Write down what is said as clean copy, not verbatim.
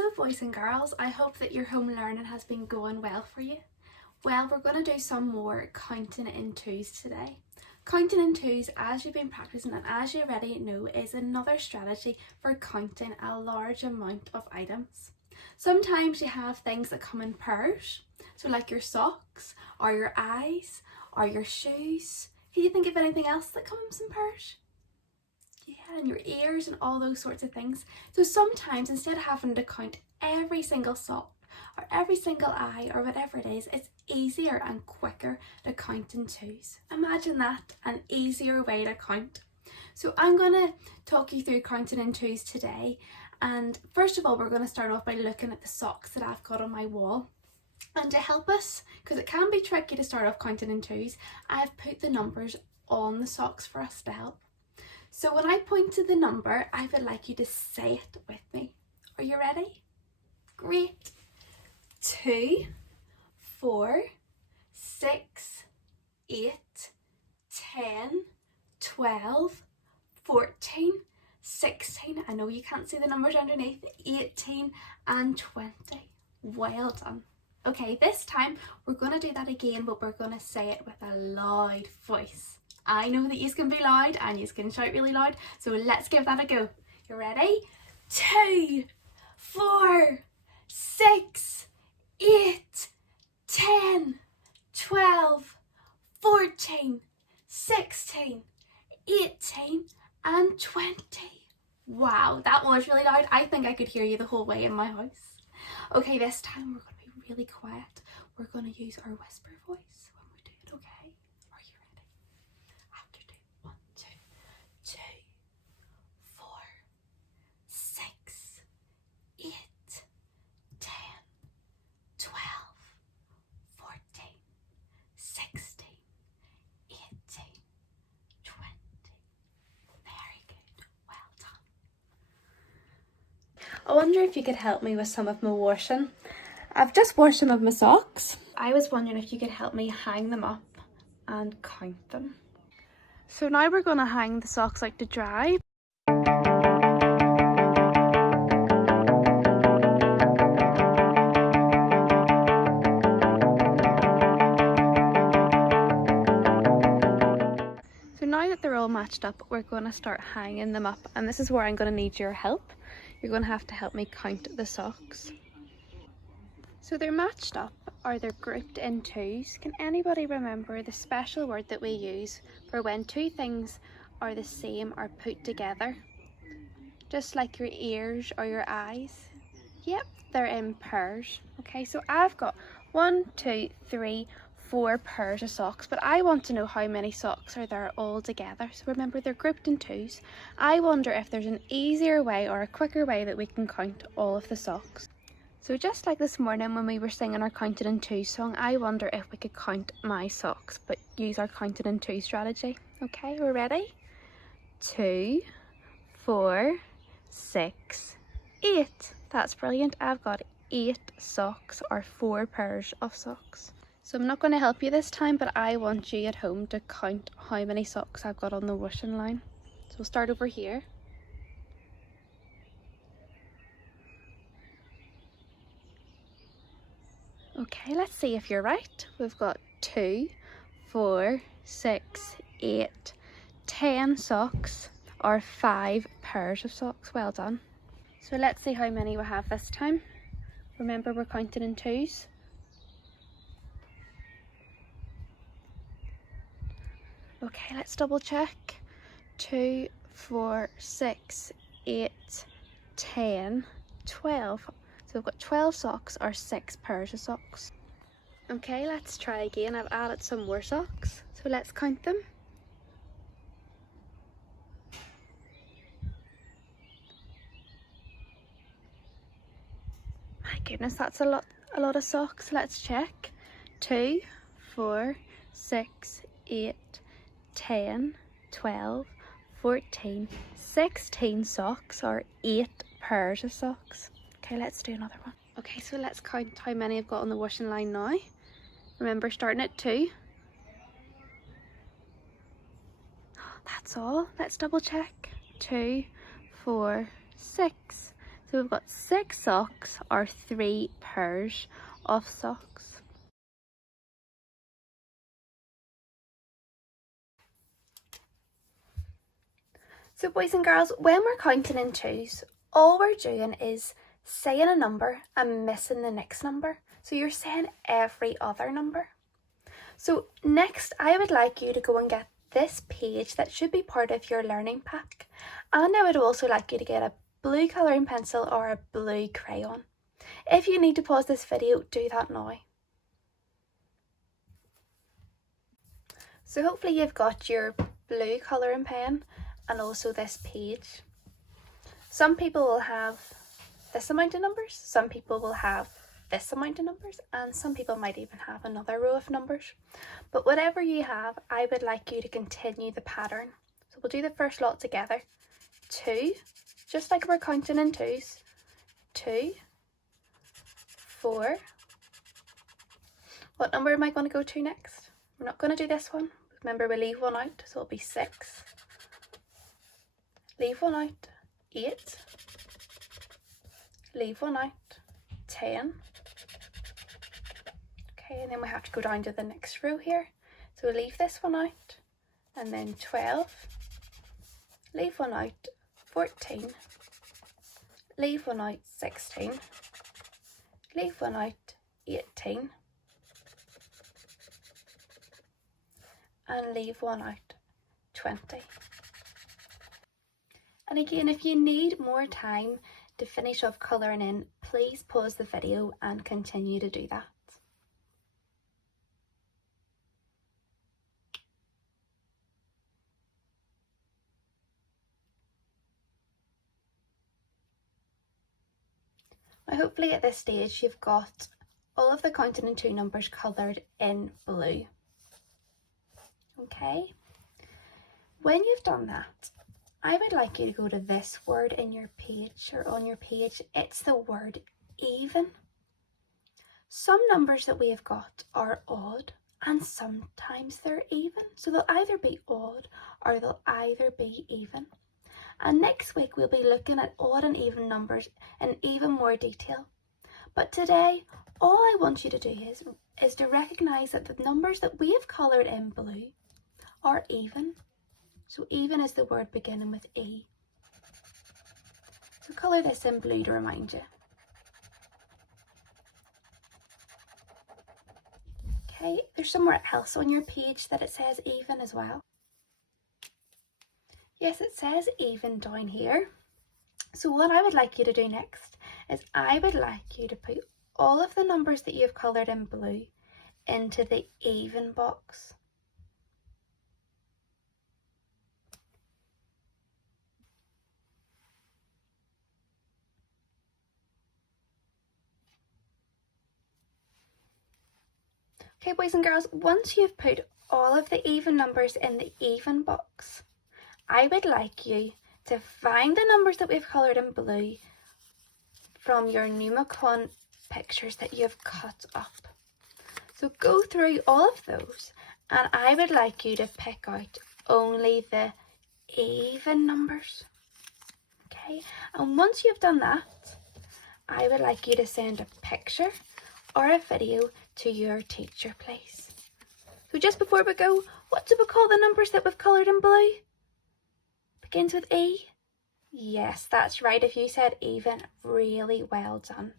Hello boys and girls, I hope that your home learning has been going well for you. Well, we're going to do some more counting in twos today. Counting in twos, as you've been practicing and as you already know, is another strategy for counting a large amount of items. Sometimes you have things that come in pairs, so like your socks or your eyes or your shoes. Can you think of anything else that comes in pairs? Yeah, and your ears and all those sorts of things. So sometimes instead of having to count every single sock or every single eye or whatever it is, it's easier and quicker to count in twos. Imagine that, an easier way to count. So I'm going to talk you through counting in twos today. And first of all, we're going to start off by looking at the socks that I've got on my wall. And to help us, because it can be tricky to start off counting in twos, I've put the numbers on the socks for us to help. So when I point to the number, I would like you to say it with me. Are you ready? Great. 2, 4, 6, 8, 10, 12, 14, 16. I know you can't see the numbers underneath. 18 and 20. Well done. Okay, this time we're going to do that again, but we're going to say it with a loud voice. I know that you can be loud and you can shout really loud, so let's give that a go. You ready? 2, 4, 6, 8, 10, 12, 14, 16, 18 and 20. Wow, that was really loud. I think I could hear you the whole way in my house. Okay, this time we're going to be really quiet. We're going to use our whisper voice when we do it, okay? Are you ready? After 2, 1, 2, 2, 4, 6, 8, 10, 12, 14, 16, 18, 20. Very good. Well done. I wonder if you could help me with some of my washing. I've just washed some of my socks. I was wondering if you could help me hang them up and count them. So now we're going to hang the socks out to dry. So now that they're all matched up, we're going to start hanging them up, and this is where I'm going to need your help. You're going to have to help me count the socks. So they're matched up, or they're grouped in twos. Can anybody remember the special word that we use for when two things are the same or put together? Just like your ears or your eyes. Yep, they're in pairs. Okay, so I've got 1, 2, 3, 4 pairs of socks, but I want to know how many socks are there all together. So remember, they're grouped in twos. I wonder if there's an easier way or a quicker way that we can count all of the socks. So just like this morning when we were singing our counted in two song, I wonder if we could count my socks but use our counted in two strategy. Okay, we're ready? 2, 4, 6, 8. That's brilliant. I've got 8 socks, or 4 pairs of socks. So I'm not going to help you this time, but I want you at home to count how many socks I've got on the washing line. So we'll start over here. Okay, let's see if you're right. We've got 2, 4, 6, 8, 10 socks, or 5 pairs of socks. Well done. So let's see how many we have this time. Remember, we're counting in twos. Okay, let's double check. 2, 4, 6, 8, 10, 12. So we've got 12 socks, or 6 pairs of socks. Okay, let's try again. I've added some more socks, so let's count them. My goodness, that's a lot of socks. Let's check. 2, 4, 6, 8, 10, 12, 14, 16 socks, or 8 pairs of socks. Okay, let's do another one. Okay, so let's count how many I've got on the washing line now. Remember, starting at 2. That's all. Let's double check. 2, 4, 6. So we've got 6 socks or 3 pairs of socks. So boys and girls, when we're counting in twos, all we're doing is saying a number and missing the next number. So you're saying every other number. So next, I would like you to go and get this page that should be part of your learning pack. And I would also like you to get a blue colouring pencil or a blue crayon. If you need to pause this video, do that now. So hopefully you've got your blue colouring pen and also this page. Some people will have this amount of numbers, some people will have this amount of numbers, and some people might even have another row of numbers. But whatever you have, I would like you to continue the pattern. So we'll do the first lot together. 2, just like we're counting in twos. 2, 4. What number am I going to go to next? We're not going to do this one. Remember, we leave one out, so it'll be 6. Leave one out, 8. Leave one out, 10. Okay, and then we have to go down to the next row here. So we leave this one out, and then 12. Leave one out, 14. Leave one out, 16. Leave one out, 18. And leave one out, 20. And again, if you need more time to finish off colouring in, please pause the video and continue to do that. Now hopefully at this stage you've got all of the counting in two numbers coloured in blue. Okay, when you've done that, I would like you to go to this word in your page or on your page. It's the word even. Some numbers that we have got are odd and sometimes they're even. So they'll either be odd or they'll either be even. And next week we'll be looking at odd and even numbers in even more detail. But today, all I want you to do is to recognise that the numbers that we have coloured in blue are even. So even is the word beginning with E. So colour this in blue to remind you. Okay, there's somewhere else on your page that it says even as well. Yes, it says even down here. So what I would like you to do next is I would like you to put all of the numbers that you've coloured in blue into the even box. Okay, boys and girls, once you've put all of the even numbers in the even box, I would like you to find the numbers that we've coloured in blue from your Numicon pictures that you've cut up. So go through all of those and I would like you to pick out only the even numbers. Okay, and once you've done that, I would like you to send a picture or a video to your teacher, please. So just before we go, what do we call the numbers that we've coloured in blue? Begins with E? Yes, that's right. If you said even, really well done.